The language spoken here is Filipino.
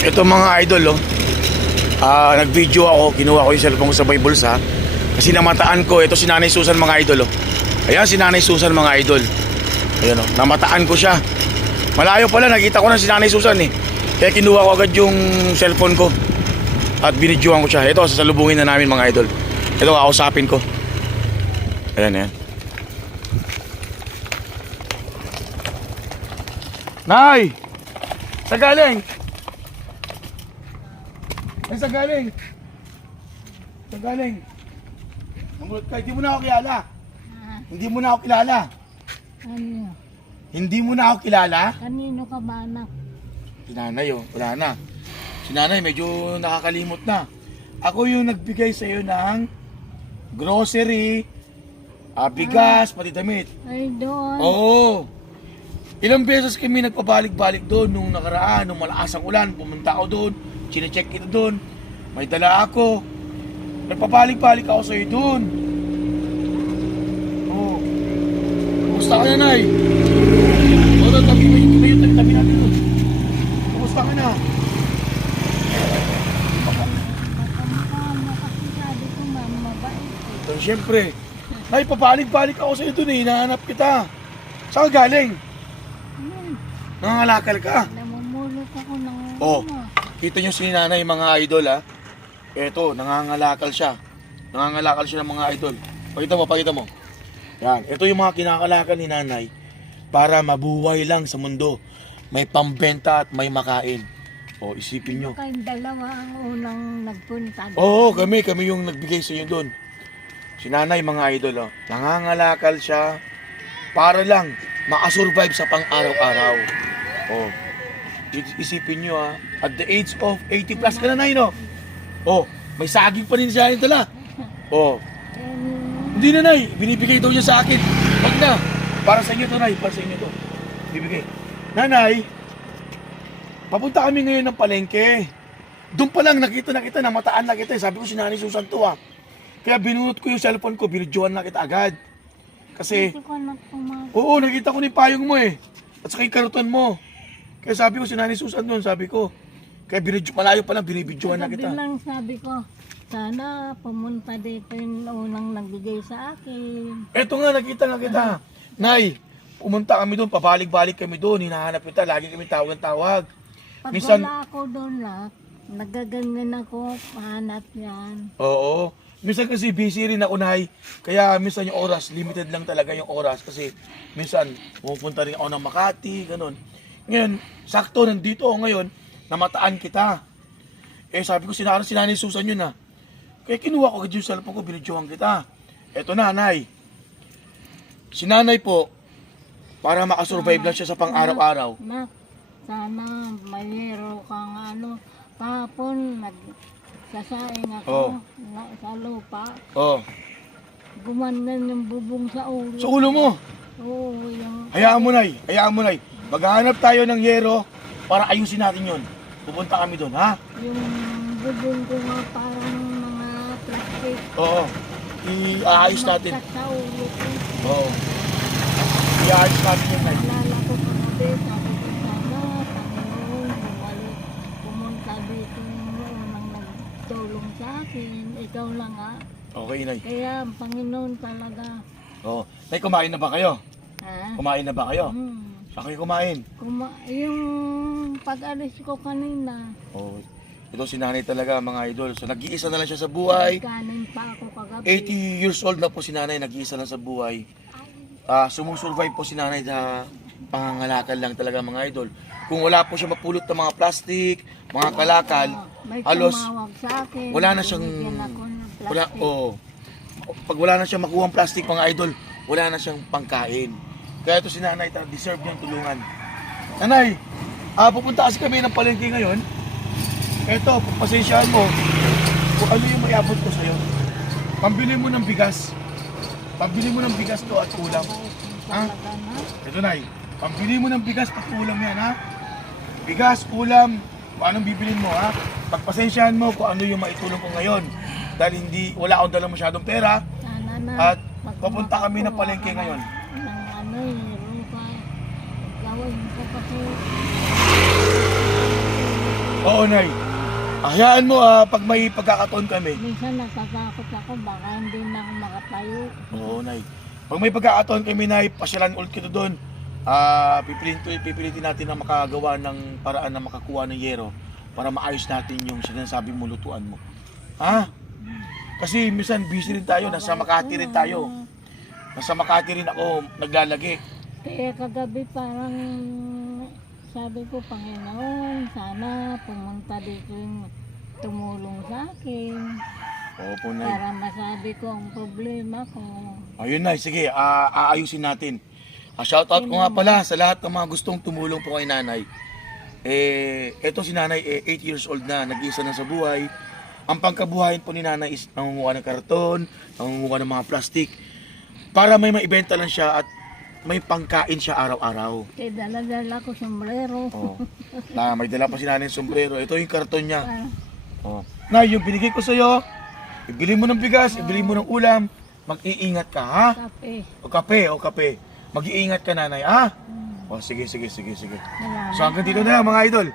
Ito mga idol, oh. Ah, nag-video ako, kinuha ko yung cellphone ko sa may bulsa. Kasi namataan ko, ito si Nanay Susan mga idol, oh. Ayan si Nanay Susan mga idol. Ayan, oh. Namataan ko siya. Malayo pala, nakita ko na si Nanay Susan, eh. Kaya kinuha ko agad yung cellphone ko. At binidyohan ko siya. Ito, sasalubungin na namin mga idol. Ito, kausapin ko. Ayan, ayan. Nay! Sa galing? Ay, sa galing? Sa galing? Namulot ka, hindi mo na ako kilala. Hindi mo na ako kilala. Ano? Hindi mo na ako kilala. Kanino ka ba anak? Si nanay, oh, wala na. Si nanay, medyo nakakalimot na. Ako yung nagbigay sa'yo ng grocery, ah, bigas, pati damit. Ay doon. Oo. Ilang beses kami nagpabalik-balik doon nung nakaraan, nung malakas ang ulan, pumunta ako doon, chinecheck kita doon, may dala ako. Nagpabalik-balik ako sa'yo doon. Oo. Kumusta ka na, Nay? Oo, tabi mo yung tabi, tabi, tabi natin doon. Kumusta ka na? So, siyempre, Nay, pabalik-balik ako sa'yo doon eh, hinahanap kita. Saan ka galing? Ano? Nangangalakal ka. Namumulot ako ng Oh. Kita nyo si nanay mga idol ha. Eto, nangangalakal siya. Nangangalakal siya ng mga idol. Pakita mo, pakita mo. Yan, ito yung mga kinakalakal ni nanay para mabuhay lang sa mundo. May pambenta at may makain. O, isipin nyo. Kayong dalawa ang unang nagpunta. Oo, kami, kami yung nagbigay sa inyo doon. Si nanay mga idol, oh, nangangalakal siya para lang makasurvive sa pang-araw-araw. Oh, isipin nyo ha, at the age of 80 plus ka na nay, no? Oh, may saging pa rin siya yung dala. Oh, hindi na nay, binibigay daw niya sa akin. Wag na, para sa inyo to nay, para sa inyo to. Bibigay. Nanay, papunta kami ngayon ng palengke. Doon pa lang nakita na kita, namataan na kita. Sabi ko si Nanay Susan to ah. Kaya binunot ko yung cellphone ko, binidyohan na kita agad. Kasi, oo, nakita ko ni payong mo eh. At saka yung karuton mo. Kaya sabi ko si Nanay Susan doon, sabi ko. Kaya binidyo, malayo pa lang, binibidyohan na Sabi kita. lang sabi ko, sana pumunta dito yung unang nagbigay sa akin. Eto nga, nakita nga kita. Nay, pumunta kami doon, pabalik-balik kami doon, hinahanap kita, lagi kami tawag ng tawag. Pag Minsan- wala ako doon lang, nagaganyan ako, pahanap yan. Oo. Minsan kasi busy rin ako, Nay. Kaya minsan yung oras, limited lang talaga yung oras. Kasi minsan, pupunta rin ako ng Makati, ganun. Ngayon, sakto, nandito ako ngayon, namataan kita. Eh, sabi ko, sinana, sinanay Susan yun na. Kaya kinuha ko agad yung cellphone ko, binidyohan kita. Eto na, Nay. Si nanay po, para makasurvive lang siya sa pang-araw-araw. Nak, sana mayero kang ano, kahapon nagsasaing ako Oh. na, sa lupa. Oh, Gumanan yung bubong sa ulo. sa ulo mo. Oo, yung... Hayaan mo, Nay. Hayaan mo, Nay. Maghahanap tayo ng yero para ayusin natin yon. Pupunta kami doon, ha? Yung bubong ko nga parang mga plastic. Oo. I-aayos natin. Sa ulo ko. Oo. I-aayos natin yun, Nay. Alala ko kagabi, sabi ko sana, Panginoon, bumalik, pumunta dito yung unang nagtulong sa akin. Ikaw lang ha. Okay, Nay. Kaya ang Panginoon talaga. Oo. Nay, kumain na ba kayo? Ha? Kumain na ba kayo? Hmm. Saan kayo kumain? Kuma yung pag-alis ko kanina, Oo. Ito si nanay talaga, mga idol. So, nag-iisa na lang siya sa buhay. kanin pa ako kagabi. 80 years old na po si nanay, nag-iisa lang sa buhay. Ah, sumusurvive po si nanay sa pangangalakal lang talaga mga idol. Kung wala po siya mapulot ng mga plastic, mga kalakal, May halos sa akin. wala na siyang ng wala oh. Pag wala na siyang makuha plastic mga idol, wala na siyang pangkain. Kaya ito si nanay, deserve niyang tulungan. Nanay, ah, pupunta kasi kami ng palengke ngayon. Eto, pasensyahan mo. Kung ano yung mayabot ko sa'yo. Pambili mo ng bigas. Pambili mo ng bigas to at ulam. Ha? Na. Ito nay, pambili mo ng bigas at ulam yan ha. Bigas, ulam, kung anong bibilin mo ha. Pagpasensyahan mo kung ano yung maitulong ko ngayon. Dahil hindi, wala akong dalang masyadong pera. Na. At papunta kami ng palengke ngayon. Ng ano eh, lupa. Gawin ko kasi Oo, Nay. Hayaan mo, ah, pag may pagkakataon kami. Minsan natatakot ako, baka hindi na ako makatayo. Oo, Nay. Pag may pagkakataon kami, Nay, pasyalan ulit kita doon. Ah, pipilitin, pipilitin natin na makagawa ng paraan na makakuha ng yero para maayos natin yung sinasabi mo lutuan mo. Ha? Kasi minsan busy rin tayo, nasa Makati rin tayo. Nasa Makati rin ako naglalagi. Kaya kagabi parang sabi ko, Panginoon, sana pumunta dito yung tumulong sa akin Opo, Nay. para masabi ko ang problema ko. Ayun, Nay. Sige, ah, aayusin natin. Ah, shoutout ko nga pala sa lahat ng mga gustong tumulong po kay Nanay. Eh, eto si Nanay, eh, 8 years old na, nag-iisa na sa buhay. Ang pangkabuhayan po ni Nanay is nangunguha ng karton, nangunguha ng mga plastic, para may maibenta lang siya at may pangkain siya araw-araw. Kaya dala-dala ko sombrero. Oh. Na may dala pa si Nanay sombrero. Ito yung karton niya. Ah, Oh. Na, yung binigay ko sa'yo, ibili mo ng bigas, ibili mo ng ulam, mag-iingat ka, ha? kape. O kape, o kape. Mag-iingat ka nanay, ha? O sige, sige, sige, sige. So hanggang dito na mga idol.